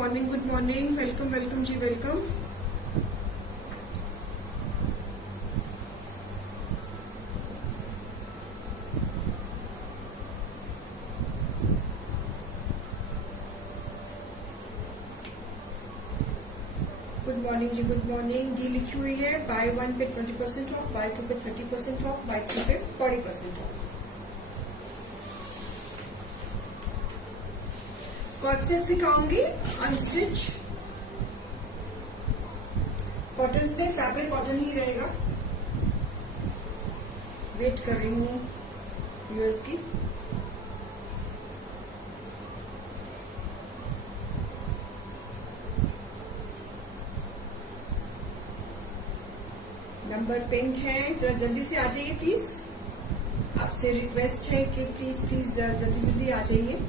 Good morning, welcome जी, welcome. Good morning जी, good morning. D लिखी हुई है, बाय 1 पे 20% ऑफ, बाय 2 पे 30% ऑफ, बाय 3 पे 40% ऑफ। कॉट से सिखाऊंगी अनस्टिच। कॉटन में फैब्रिक कॉटन ही रहेगा। वेट कर रही हूँ यूएस की। नंबर पेंट है, जरा जल्दी से आ जाइए प्लीज। आपसे रिक्वेस्ट है कि प्लीज जल्दी जल्दी आ जाइए।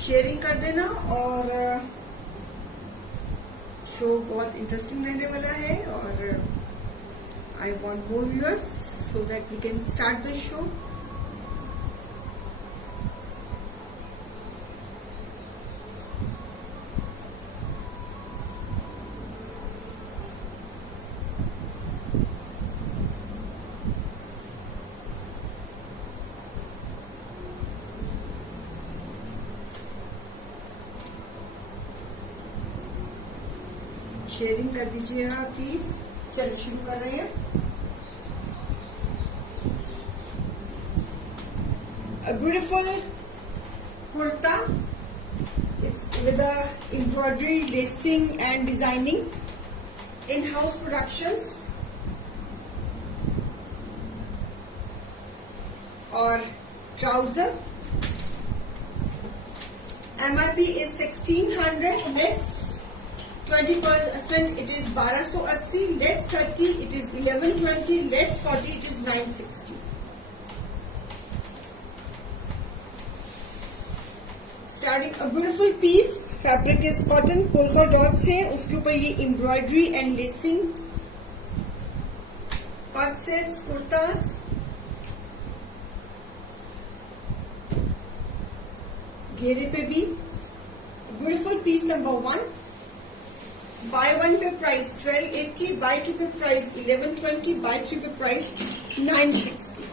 शेयरिंग कर देना और शो बहुत इंटरेस्टिंग रहने वाला है और I want more viewers so that we can start the show. Sharing कर दीजिएगा प्लीज। चलिए शुरू कर रहे हैं। A beautiful kurta. It's with a embroidery, lacing and designing. In-house productions. और trouser. MRP is 1600 less 20%. It is 1280 less 30. It is 1120 less 40. It is 960. Starting a beautiful piece, fabric is cotton, polka dots है, उसके ऊपर ये embroidery and lacing, cut sets, kurtas, घेरे पे भी beautiful piece number 1. Buy 1 पे price 1280, buy 2 पे price 1120, buy 3 pay price 960.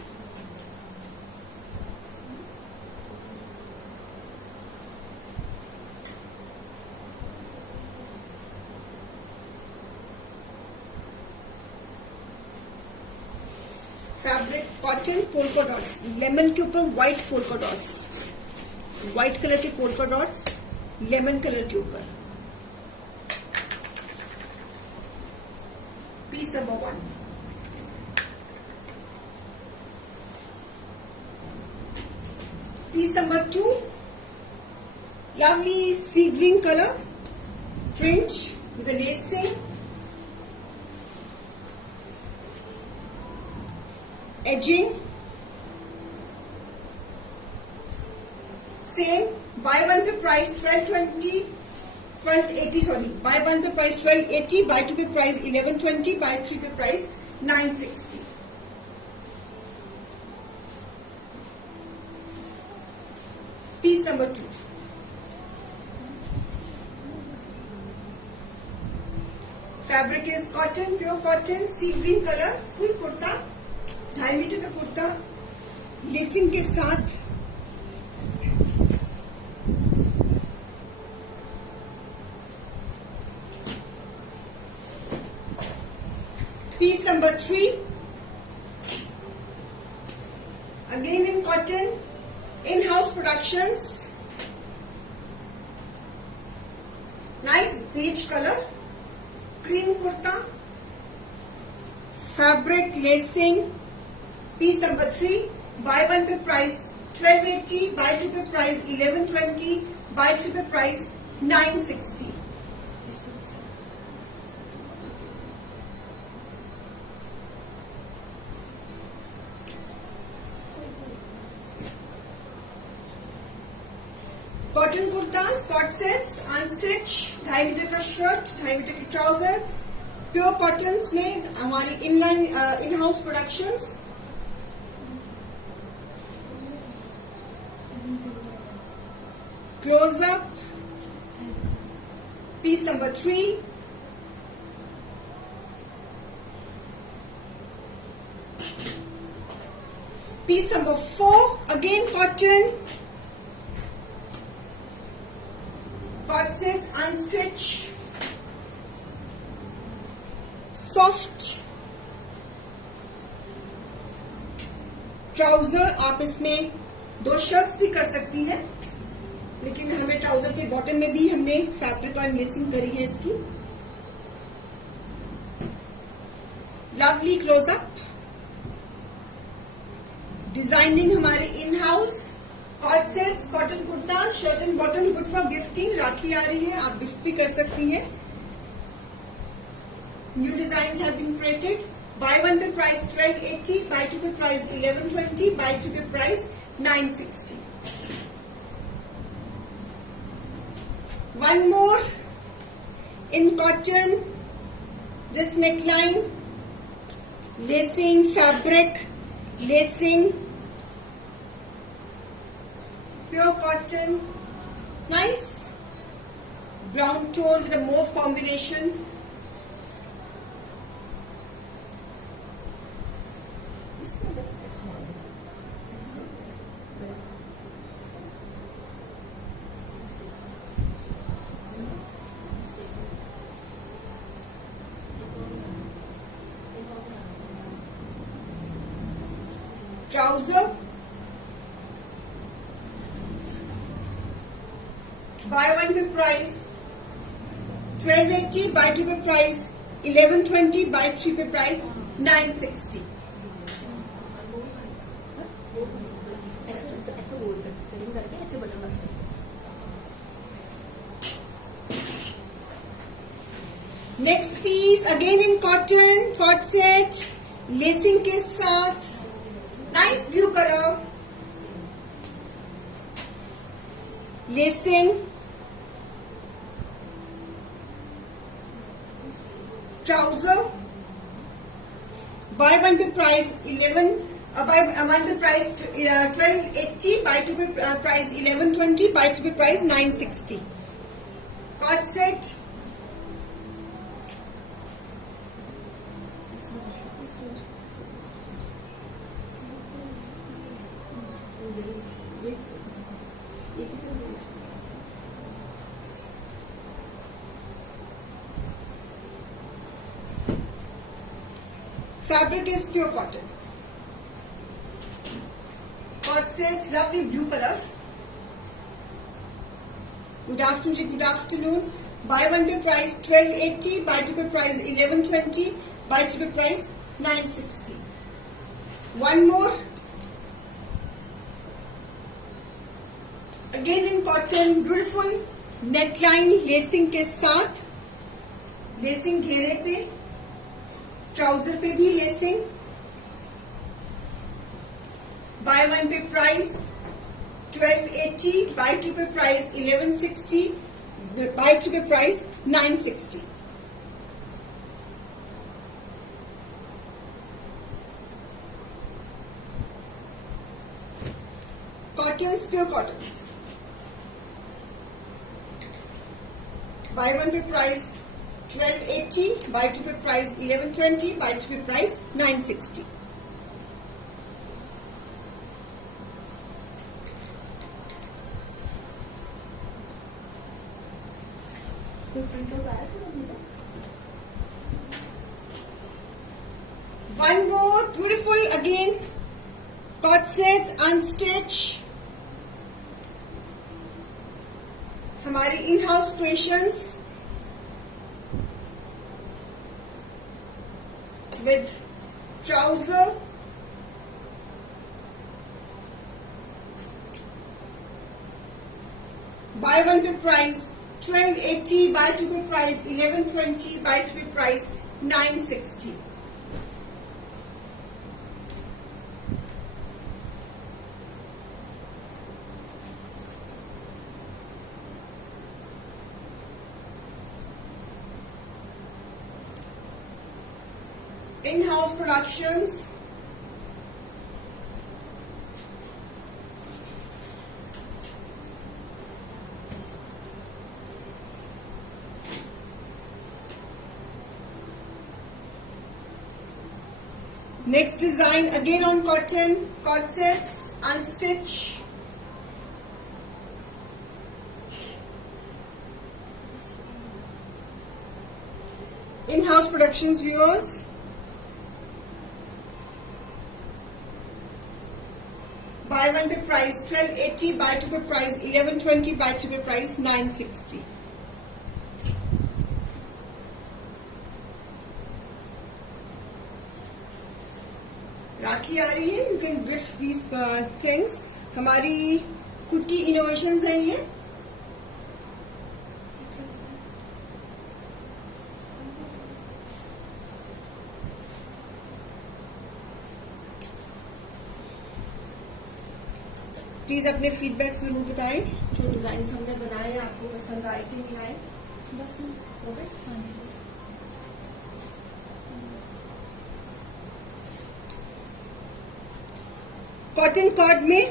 Fabric cotton, polka dots, lemon के ऊपर white polka dots, white colour के पोल्का डॉट्स लेमन कलर के ऊपर। Piece number 1। Piece number 2, lovely sea green colour print with a lacing, edging, same. Buy 1 पे price 1220, 1280 sorry. Buy 1 पे price 1280, buy 2 पे price 1120, buy 3 pay price 960. Piece number 2. Fabric is cotton, pure cotton, sea green color, full kurta, 2.5 metre का kurta lacing के साथ। Piece number 3, again in cotton, in house productions, nice beige colour, cream kurta, fabric lacing. Piece number 3, buy 1 पे price 1280, बाय 2 पे price 1120, buy 3 pay price 960। Cotton kurta, स्कॉट sets, unstitch, 2.5 metre का shirt, 2.5 metre की trouser, pure cotton में हमारी inline in house productions. Close up piece number 3, piece number 4, again cotton, cord sets, unstitch, soft trouser. आप इसमें 2 शर्ट्स भी कर सकती हैं, लेकिन हमें ट्राउजर के बॉटम में भी हमने फैब्रिक और लेसिंग करी है इसकी। लवली क्लोजअप, डिजाइनिंग हमारे in house, cot sets, cotton kurta, shirt and bottom, good for gifting. Rakhi आ रही है, आप गिफ्ट भी कर सकती हैं। New design have been created. Buy 1 पे प्राइस 1280, बाय 2 पे price 1120, buy 3 pay price 960। One more in cotton, this neckline, lacing, fabric, lacing, pure cotton, nice brown tone with a mauve combination. Trouser, buy 1 पे price 1280, buy 2 पे price 1120, buy 3 pay price 960। Next piece again in cotton, cot set, lacing के साथ, nice blue colour, lacing, trouser. Buy 1 पे price 1280, बाय 2 पे price 1120, buy 3 pay price 960। Cot set, fabric is pure cotton. Cord sets, lovely blue color. Good afternoon, good afternoon. Buy 1 पे price 1280, buy 2 पे price 1120, buy 3 pay price 960. One more. Again in cotton, beautiful neckline, lacing के साथ, lacing घेरे पे, ट्राउजर पे भी lacing. Bye 1 पे price 1280, बाय 2 पे price 1160, buy 3 pay price 960। Cottons, pure cottons. Buy 1 पे प्राइस 1280, buy 2 पे प्राइस 1120, buy 3 pay price 960। One more beautiful again, cord sets, unstitch, हमारी in house creations with trouser, buy 1 पे price 1280, buy 2 पे price 1120, buy 3 pay price 960। in-house productions. Next design again on cotton, cord sets, unstitched. In-house productions viewers. Buy one पे price 1280, buy two पे price 1120, buy three पे price 960. राखी आ रही है, you can gift these things. हमारी खुद की इनोवेशंस हैं ये. प्लीज अपने फीडबैक जरूर बताएं. जो डिजाइन हमने बनाए आपको पसंद आए कि नहीं आए. बस हो गए. हाँ जी. कॉटन कॉर्ड में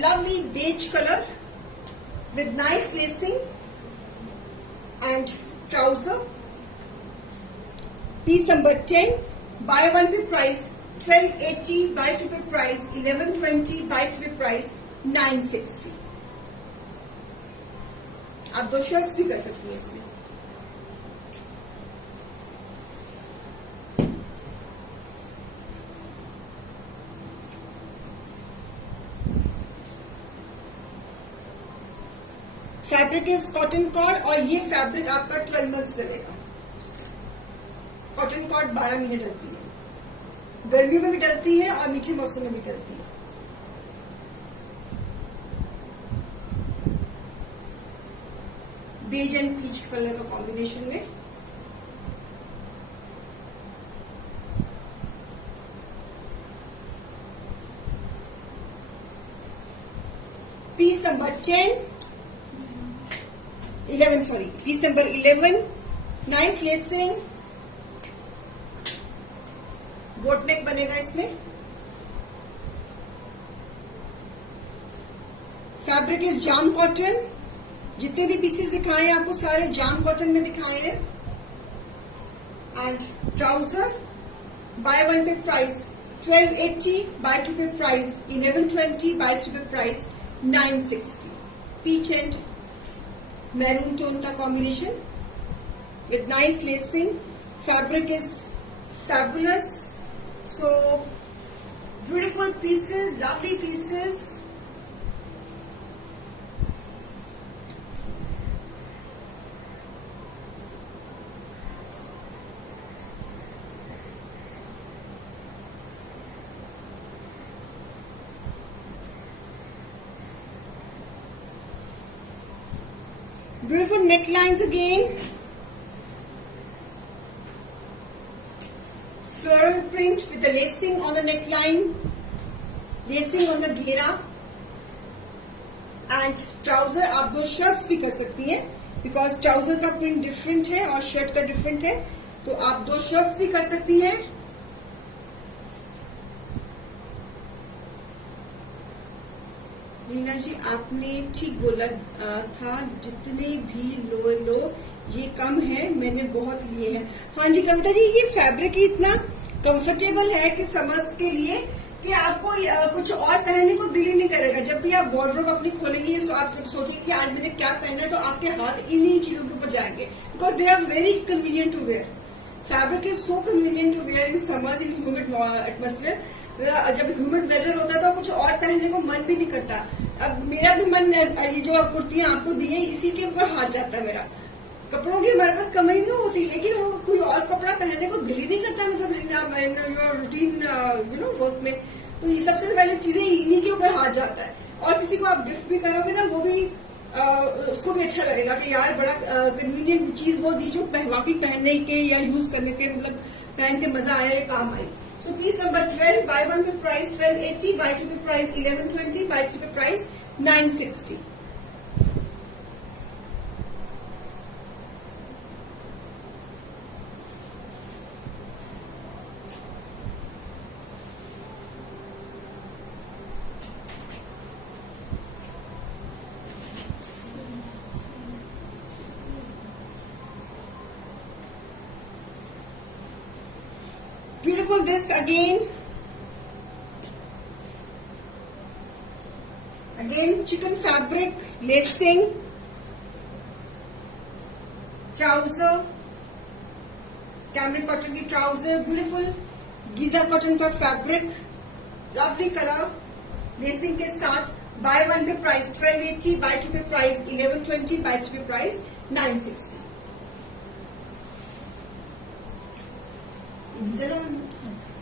lovely beige colour with nice lacing and trouser. Piece number 10. Buy one pay price 1280, buy two pay price 1120, buy three pay price 960. आप 2 शर्ट्स भी कर सकती हैं इसमें. फैब्रिक इज कॉटन कॉर्ड और ये फैब्रिक आपका 12 मंथ चलेगा. कॉटन कॉर्ड 12 महीने डलती है. गर्मियों में भी डलती है और मीठे मौसम में भी डलती है. बेज एंड पीच कलर का कॉम्बिनेशन में. Piece number 11 sorry, piece number 11. Nice lacing, boat neck बनेगा इसमें. Fabric is jam cotton. जितने भी पीसेस दिखाए हैं आपको सारे जाम कॉटन में दिखाए हैं. And trouser buy one pay price 1280, buy two pay price 1120, buy three pay price 960. Peach and maroon tone का combination with nice lacing. Fabric is fabulous. So beautiful pieces, lovely pieces. Beautiful necklines again. Floral print with the lacing on the neckline, lacing on the घेरा. And trouser आप 2 शर्ट्स भी कर सकती हैं because trouser का print different है और शर्ट का डिफरेंट है. तो आप 2 शर्ट्स भी कर सकती हैं. रीना जी आपने ठीक बोला था, जितने भी लो ये कम है, मैंने बहुत लिए हैं. हाँ जी कविता जी, ये फैब्रिक ही इतना कंफर्टेबल है कि समझ के लिए कि आपको कुछ और पहनने को दिल ही नहीं करेगा. जब भी आप वार्डरोब अपनी खोलेंगे तो आप जब सोचेंगे कि आज मैंने क्या पहना है तो आपके हाथ इन्हीं चीजों के ऊपर जाएंगे because they are very convenient to wear. Fabric is so convenient to wear in summers in humid atmosphere. जब ह्यूमिड वेदर होता है तो कुछ और पहनने को मन भी नहीं करता. अब मेरा भी मन, ये जो कुर्तियां आपको दी है इसी के ऊपर हाथ जाता है मेरा. कपड़ों की हमारे पास कमी नहीं होती, लेकिन वो कोई और कपड़ा पहनने को दिल ही नहीं करता. मतलब योर रूटीन वर्क में तो ये सबसे पहले चीजें इन्हीं के ऊपर हाथ जाता है. और किसी को आप गिफ्ट भी करोगे ना, वो भी उसको भी अच्छा लगेगा कि यार बड़ा कन्वीनियंट चीज वो दी जो वाकई पहनने के या यूज करने के, मतलब पहन के मजा आया, काम आई. So piece number 12, buy one पे price 1280, buy two पे price 1120, buy three पे price 960. this again chicken fabric lacing, trouser, camel cotton की trouser, beautiful giza cotton का fabric, lovely color, lacing के साथ. Buy one पे price 1280, buy two पे price 1120, buy three पे price 960.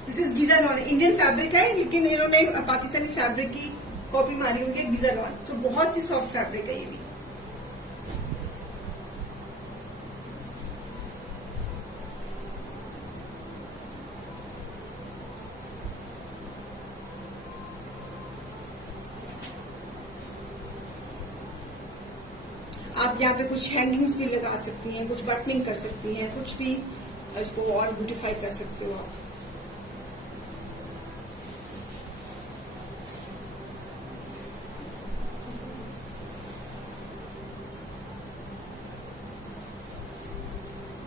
दिस इज गिजालॉन. इंडियन फैब्रिक है लेकिन इन्होंने पाकिस्तानी फैब्रिक की कॉपी मारी होंगी. गिजालॉन तो बहुत ही सॉफ्ट फैब्रिक है ये भी. आप यहाँ पे कुछ हैंगिंग्स भी लगा सकती हैं, कुछ बटनिंग कर सकती हैं, कुछ भी इसको और ब्यूटीफाई कर सकते हो आप.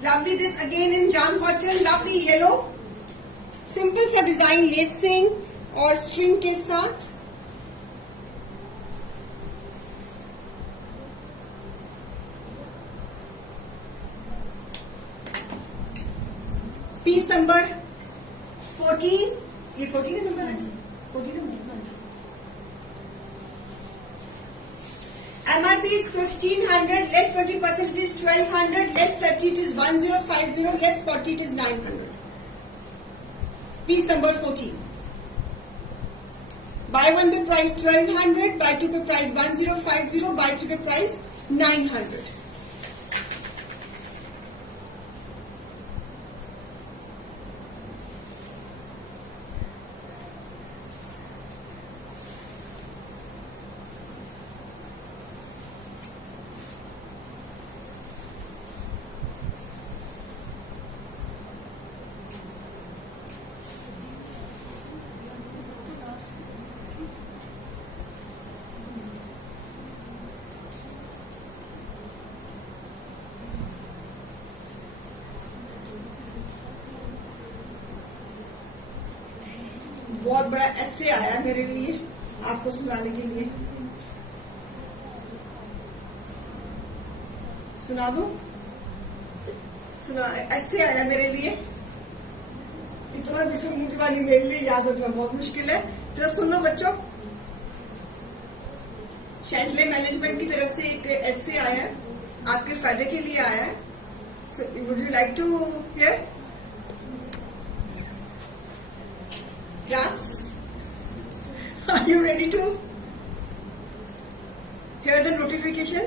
Lovely this again in jam cotton, lovely yellow, simple सा डिजाइन लेसिंग और स्ट्रिंग के साथ. पीस नंबर 14, ये 14 नंबर है. 14 नंबर. MRP is 1500, less 20% it is 1200, less 30 it is 1050, less 40 it is 900. Piece number 14. Buy one पे price 1200, buy two पे price 1050, buy three पे price 900. बहुत बड़ा ऐसे आया मेरे लिए आपको सुनाने के लिए. सुना दो. सुना ऐसे आया मेरे लिए. इतना दूसरी मुझे वाली मेरे लिए याद रखना बहुत मुश्किल है. तो सुन लो बच्चों, शैंडले मैनेजमेंट की तरफ से एक ऐसे आया है, आपके फायदे के लिए आया है. Would you like to hear class? Are you ready to hear the notification?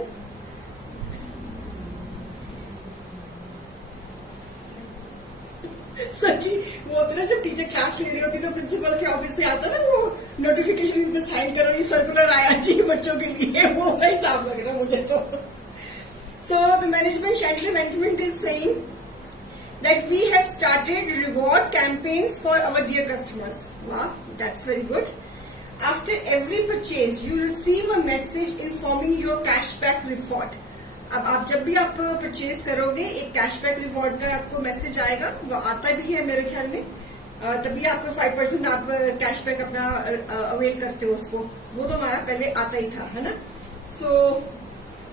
सच्ची वो होता ना, जब टीचर क्लास ले रही होती तो प्रिंसिपल के ऑफिस से आता ना वो नोटिफिकेशन, इसमें साइन करो, ये सर्कुलर आया जी बच्चों के लिए, वो का हिसाब लग रहा मुझे तो. So the management, Chandler management is saying that we have started reward campaigns for our dear customers. Wow, that's very good. After every purchase, you receive a message informing your cashback reward. अब आप जब भी आप परचेज करोगे एक cashback reward का आपको मैसेज आएगा. वो आता भी है मेरे ख्याल में, तभी आपको 5% आप कैशबैक अपना अवेल करते हो उसको. वो तो हमारा पहले आता ही था, है ना. सो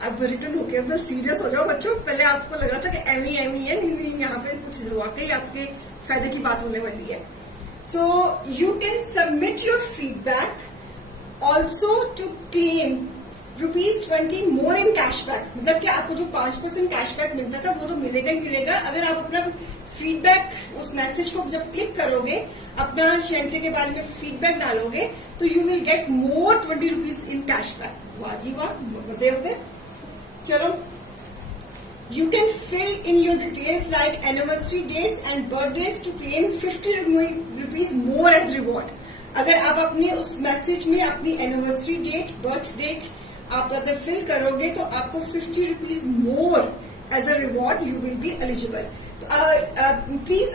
अब रिटर्न होके अब सीरियस हो जाओ बच्चों. पहले आपको लग रहा था कि एमी है, नहीं, यहाँ पे कुछ वाकई आपके फायदे की बात होने वाली है. So you can submit your feedback also to claim ₹20 more in cashback. मतलब कि आपको जो 5% कैशबैक मिलता था वो तो मिलेगा ही मिलेगा. अगर आप अपना फीडबैक उस मैसेज को जब क्लिक करोगे, अपना शैंडले के बारे में फीडबैक डालोगे, तो यू विल गेट मोर ₹20 इन कैशबैक. वाह जी वाह, मजे हो गए. चलो, you can fill in your details like anniversary dates and birthdays to claim ₹50 more as reward. अगर आप अपने उस मैसेज में अपनी एनिवर्सरी डेट, बर्थ डेट आप अगर फिल करोगे तो आपको ₹50 more as a reward you will be eligible. Please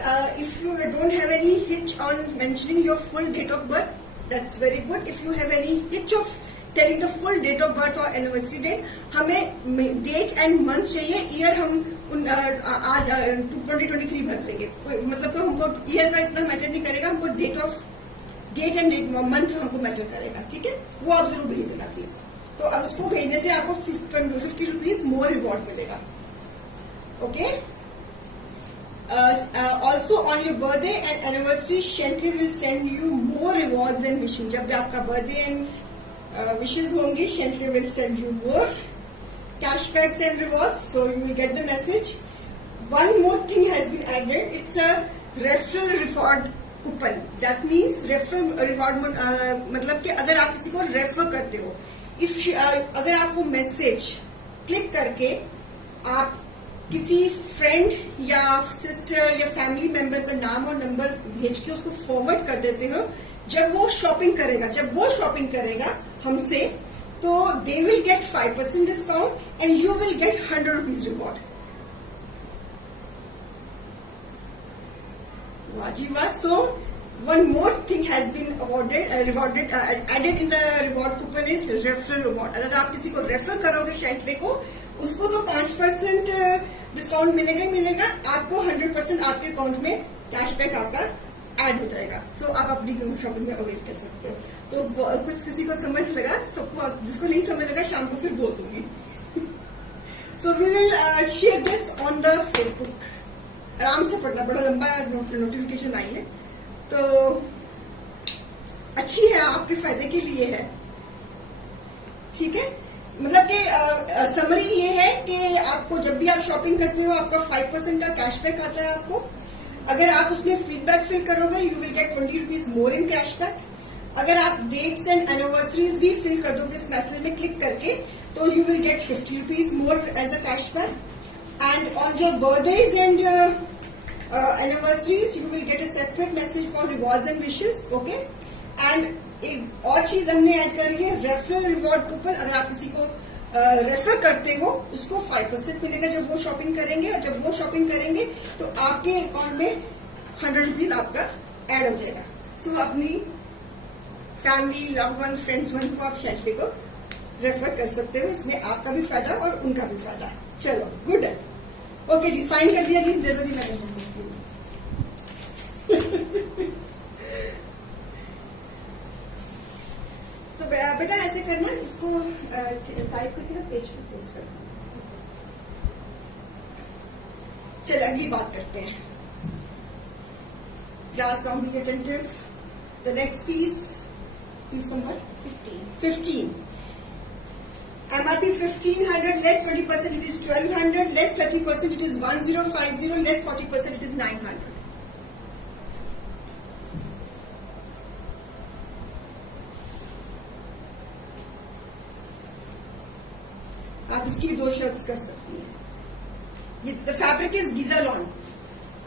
if you don't have any hitch on mentioning your full date of birth, that's very good. If you have any hitch of telling the full date of birth और anniversary date. हमें date and month चाहिए, year हम आज 2023 भर लेंगे, मतलब हमको ईयर का इतना मैटर नहीं करेगा, हमको डेट एंड मंथ हमको मैटर करेगा. ठीक है, वो आप जरूर भेज देना प्लीज. तो अब उसको भेजने से आपको 50 रुपीज मोर रिवॉर्ड मिलेगा. Okay. Also on your birthday and anniversary, Shantly will send you more rewards and wishes. जब भी आपका birthday and wishes होंगे, Shantly will send you more cashbacks and rewards. So you will get the message. One more thing has been added. It's a referral reward coupon. That means referral reward मतलब कि अगर आप किसी को रेफर करते हो, अगर आप वो मैसेज क्लिक करके आप किसी फ्रेंड या सिस्टर या फैमिली मेंबर का नाम और नंबर भेज के उसको फॉरवर्ड कर देते हो, जब वो शॉपिंग करेगा हमसे, तो they will get 5% discount and you will gate 100 rupees reward. वाह. सो one more thing has been added in the reward coupon is referral reward. अगर आप किसी को रेफर करोगे शैंटले को, उसको तो 5% डिस्काउंट मिलेगा ही मिलेगा, आपको 100% आपके अकाउंट में कैशबैक आपका ऐड हो जाएगा. तो आप अपनी शॉपिंग में अवेल कर सकते हो. तो कुछ किसी को समझ लगा, सबको, जिसको नहीं समझ लगा शाम को फिर बोल दूंगी. So we will share this on the Facebook. आराम से पढ़ना, बड़ा लंबा नोटिफिकेशन आई है, तो अच्छी है, आपके फायदे के लिए है. ठीक है, मतलब कि समरी ये है कि आपको जब भी आप शॉपिंग करते हो, आपका 5% का कैशबैक आता है आपको. अगर आप उसमें फीडबैक फिल करोगे, you will get 20 rupees more in cashback. अगर आप डेट्स एंड एनिवर्सरीज भी फिल कर दोगे इस मैसेज में क्लिक करके, तो you will get 50 rupees more as a cashback. And on your birthdays and anniversaries, you will get a separate message for rewards and wishes. Okay. And एक और चीज हमने ऐड करी है, रेफरल रिवॉर्ड कूपन. अगर आप किसी को रेफर करते हो, उसको 5% मिलेगा जब वो शॉपिंग करेंगे, और जब वो शॉपिंग करेंगे तो आपके अकाउंट में 100 रुपीज आपका ऐड हो जाएगा. सो अपनी family, love one, friends one को आप शैंटली को रेफर कर सकते हो. इसमें आपका भी फायदा और उनका भी फायदा. चलो, गुड है. ओके जी, साइन कर दिया जी, दे दो जी. मैं सो बेटा ऐसे करना, इसको टाइप करके ना पेज पे पोस्ट करना. चलिए अगली बात करते हैं. क्लास कॉम्प्लिकेटेटिव. The next piece number 15. MRP 1500 less 20% it is 1200, less 30% it is 1050, less 40% it is 900. आप इसकी दो शर्ट्स कर सकती हैं. ये the fabric is Giza lawn.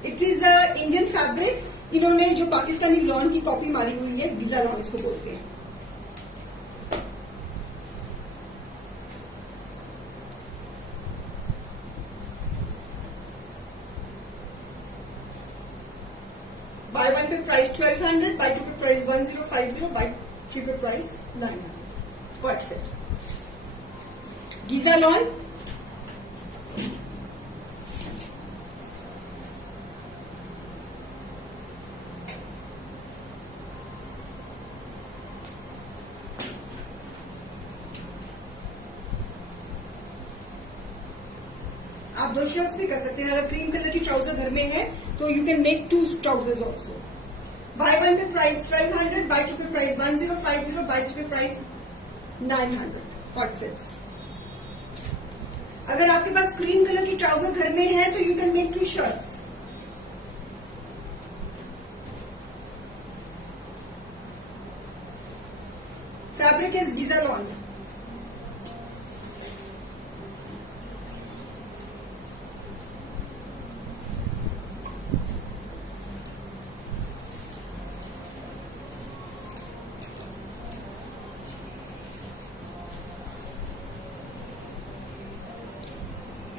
It is a Indian fabric. इन्होंने जो पाकिस्तानी लॉन की कॉपी मारी हुई है, गीजा लॉन इसको बोलते हैं. Bye one pay price 1200, bye two pay price 1050, bye three pay price 900. क्वाट सेट गीजा लॉन. आप दो शर्ट्स भी कर सकते हैं. अगर क्रीम कलर की ट्राउजर घर में है तो you can make 2 trousers also. Bye one pay price 1200, bye two pay price 1050, bye three pay price 900. Hot sets. अगर आपके पास क्रीम कलर की ट्राउजर घर में है तो you can make 2 shirts. Fabric is Giza lawn.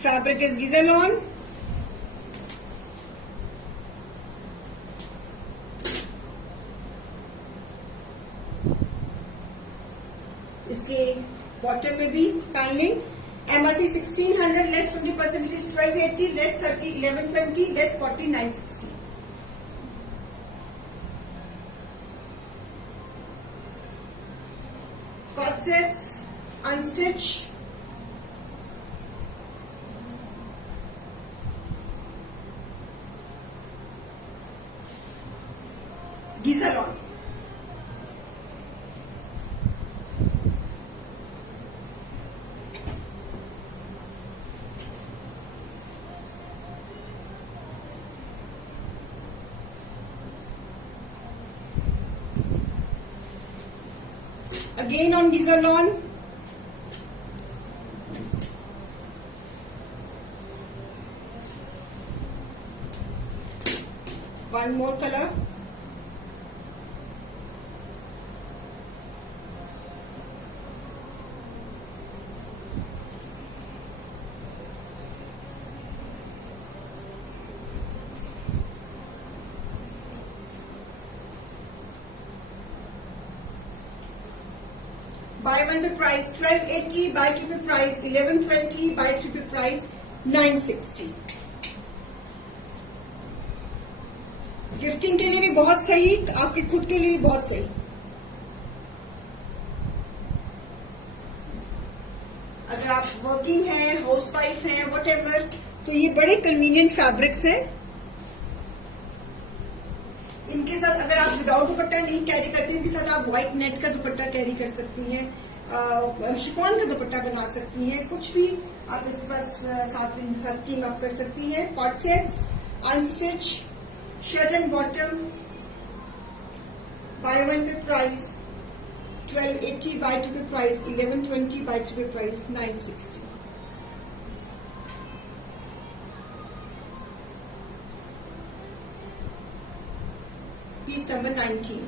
Fabric is Gizalon. इसके बॉटम में भी पैनलिंग, MRP 1600 लेस 20%, इट इज 1280 लेस 30 1120 लेस 40 960. Corsets unstitched, Gizalon. Again on Gizalon. One more color. Buy one पे price 1280, buy two पे price 1120, buy three पे price 960. गिफ्टिंग के लिए भी बहुत सही, आपके खुद के लिए भी बहुत सही. अगर आप वर्किंग हैं, हाउस वाइफ हैं, व्हाटएवर, तो ये बड़े कन्वीनियंट फैब्रिक्स हैं. इनके साथ अगर आप विदाउट दुपट्टा नहीं कैरी करते, इनके साथ आप व्हाइट नेट का दुपट्टा कैरी कर सकती हैं, शिफॉन का दुपट्टा बना सकती हैं, कुछ भी आप इसके पास साथ टीम अप कर सकती हैं. Cot sets unstitch, shirt and bottom, buy one pay price 1280, buy two pay price 1120, buy three pay price 960. Piece number 19.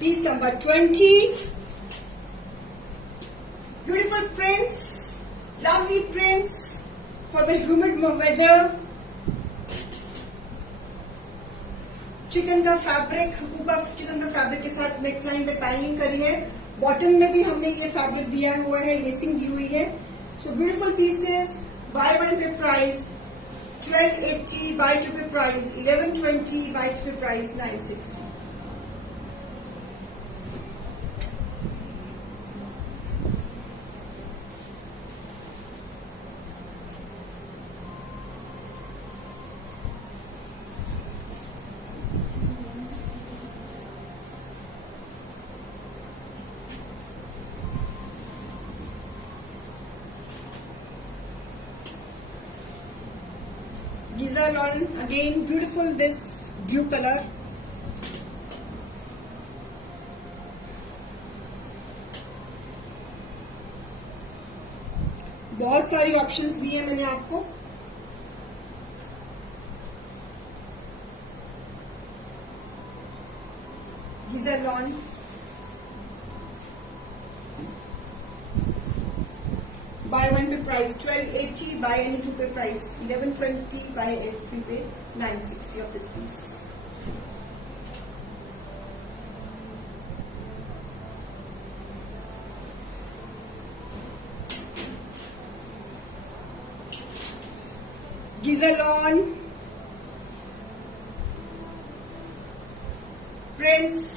Piece number 20. Beautiful prints, lovely prints for the humid weather. Chicken का फैब्रिक, हुका चिकन का फैब्रिक के साथ नेकलाइन पे पैनलिंग करी है. बॉटम में भी हमने ये फैब्रिक दिया हुआ है, लेसिंग दी हुई है. So beautiful pieces. Bye one pay price 1280, buy two pay price 1120, buy three pay price 960. Gizalon, again beautiful this blue color. बहुत सारी ऑप्शंस दिए मैंने आपको. Gizalon. Buy one पे प्राइस 1280, buy any two पे प्राइस 1120, buy three पे 960 of this piece. Gizalon, prints,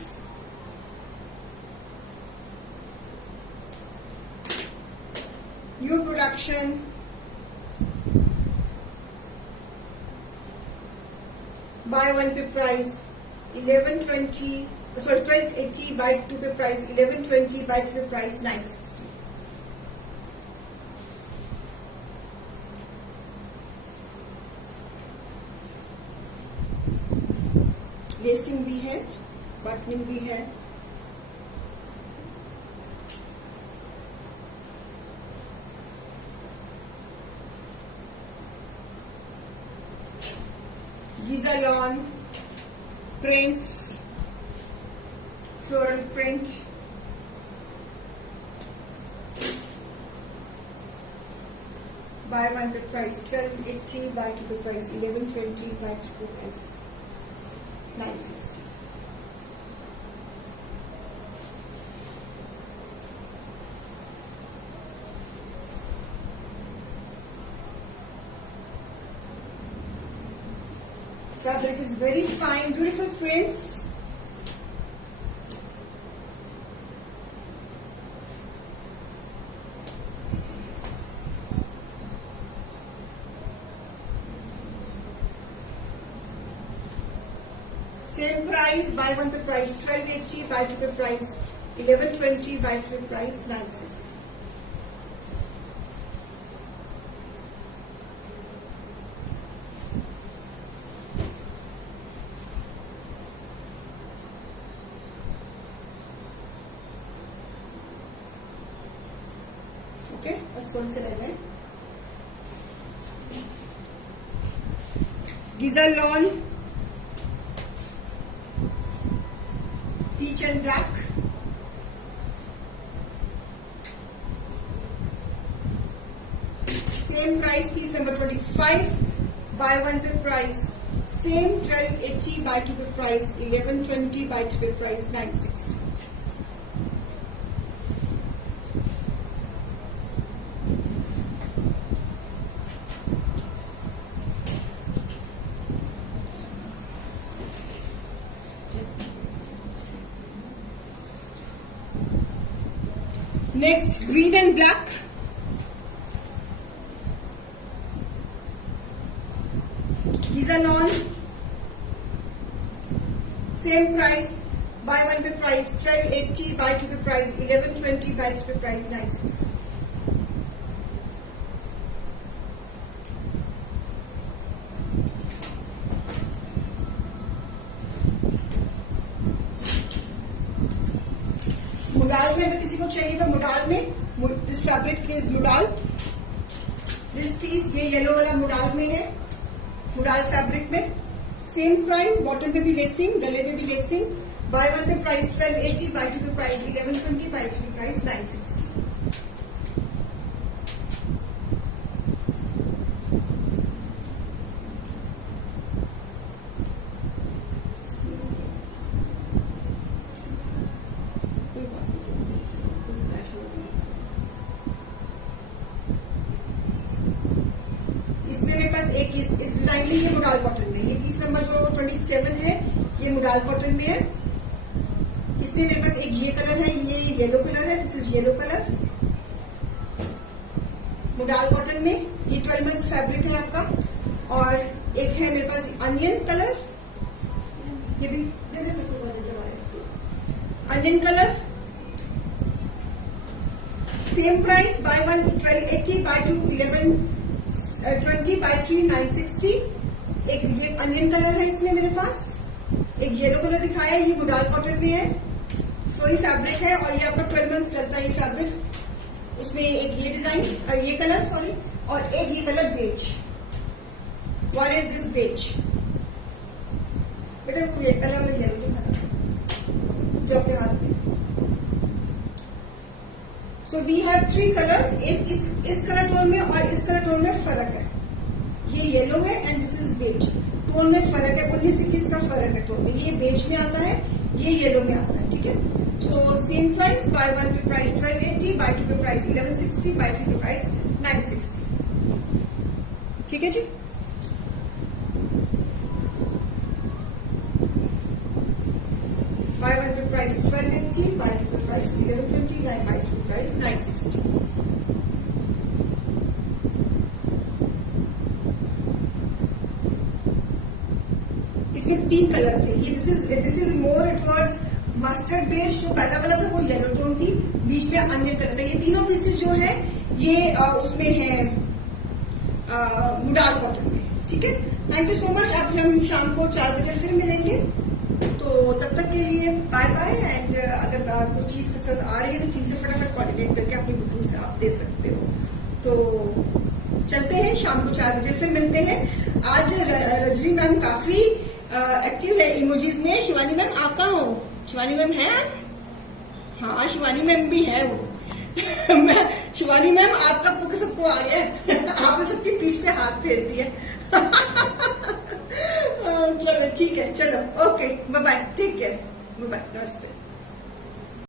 new production, buy one पे price 1120, sorry 1280, buy two पे प्राइस 1120, buy three पे प्राइस 960. लेसिंग भी है, बटनिंग भी है. Gizalon, prints, floral print. buy one पे प्राइस 1280, buy two पे प्राइस 1120, buy three पे price 960. Fabric is very fine, beautiful prints. Same price, buy one पे प्राइस 1280, buy two पे प्राइस 1120, buy three पे प्राइस 960. ओके, बस थोड़े से रह गए. Geyser lawn peach and black. Same price, piece number 25. Buy one पे price same 1280, buy two पे price 1120, buy three पे price 960. Next, green and black. Giza lawn. Same price. Buy one पे price 1280, buy two पे price 1120, buy three पे price 960. Modal में अगर किसी को चाहिए तो मुडाल में, this fabric is modal. This piece ये येलो वाला मुडाल में है, मुडाल फैब्रिक में. सेम प्राइस, बॉटम पे भी लेसिंग, गले में भी lacing. Buy one pay price 1280, buy two pay price 1120, buy three price 960. इसमें मेरे पास एक इस डिजाइन में ये मुडाल कॉटन में, ये पीस नंबर जो 27 है ये मुडाल कॉटन में है. इसमें मेरे पास एक ये कलर है, ये येलो कलर है, दिस इज येलो कलर मुडाल कॉटन में. ये 12 मंथ फैब्रिक है आपका. और एक है मेरे पास अनियन कलर, ये भी onion colour. Same price, buy one 1280, buy to 1120, buy three 960. एक ये अनियन कलर है इसमें मेरे पास. एक येलो कलर दिखाया है, ये मुडाल कॉटन में है, फ्लोई फैब्रिक है और ये आपका 12 मंथ चलता है ये फैब्रिक. उसमें एक ये डिजाइन, ये कलर सॉरी, और एक ये colour beige. What is this beige? बेटा वो ये कलर में येलो दिखा जो अपने हाथ में. So we have 3 colours. इस कलर टोन में और इस कलर टोन में फर्क है. ये येलो है and this is beige. Tone में फर्क है, 19-21 का फर्क है टोन में. ये बेज में आता है, ये येलो में आता है. ठीक है. So same price, buy one pay price 1280, buy two pay price 1160, buy three pay price 960. ठीक है जी. Buy one pay price 1280, buy two pay price 1120, buy three pay price 960. इसमें 3 कलर्स थे. ये this is more towards mustard beige. जो पहला वाला था वो येलो टोन थी, बीच में अनियन कलर था. ये तीनों पीसेस जो है ये उसमें है मुडाल कॉटन में. ठीक है. Thank you so much. अब हम शाम को 4 बजे फिर मिलेंगे. तो तब तक के लिए बाय बाय. एंड अगर कोई चीज पसंद आ रही है तो टीम से फटाफट कोऑर्डिनेट करके अपनी बुकिंग से आप दे सकते हो. तो चलते हैं, शाम को 4 बजे फिर मिलते हैं. आज रजनी मैम काफी एक्टिव है इमोजीज में. शिवानी मैम आप कहाँ हो? शिवानी मैम है आज? हाँ शिवानी मैम भी है वो. मैं शिवानी मैम आपका बुक सबको आ गया है। आपने सबकी पीठ पे हाथ फेर दिया। चलो ठीक है, चलो okay, bye bye, take care, bye bye, नमस्ते।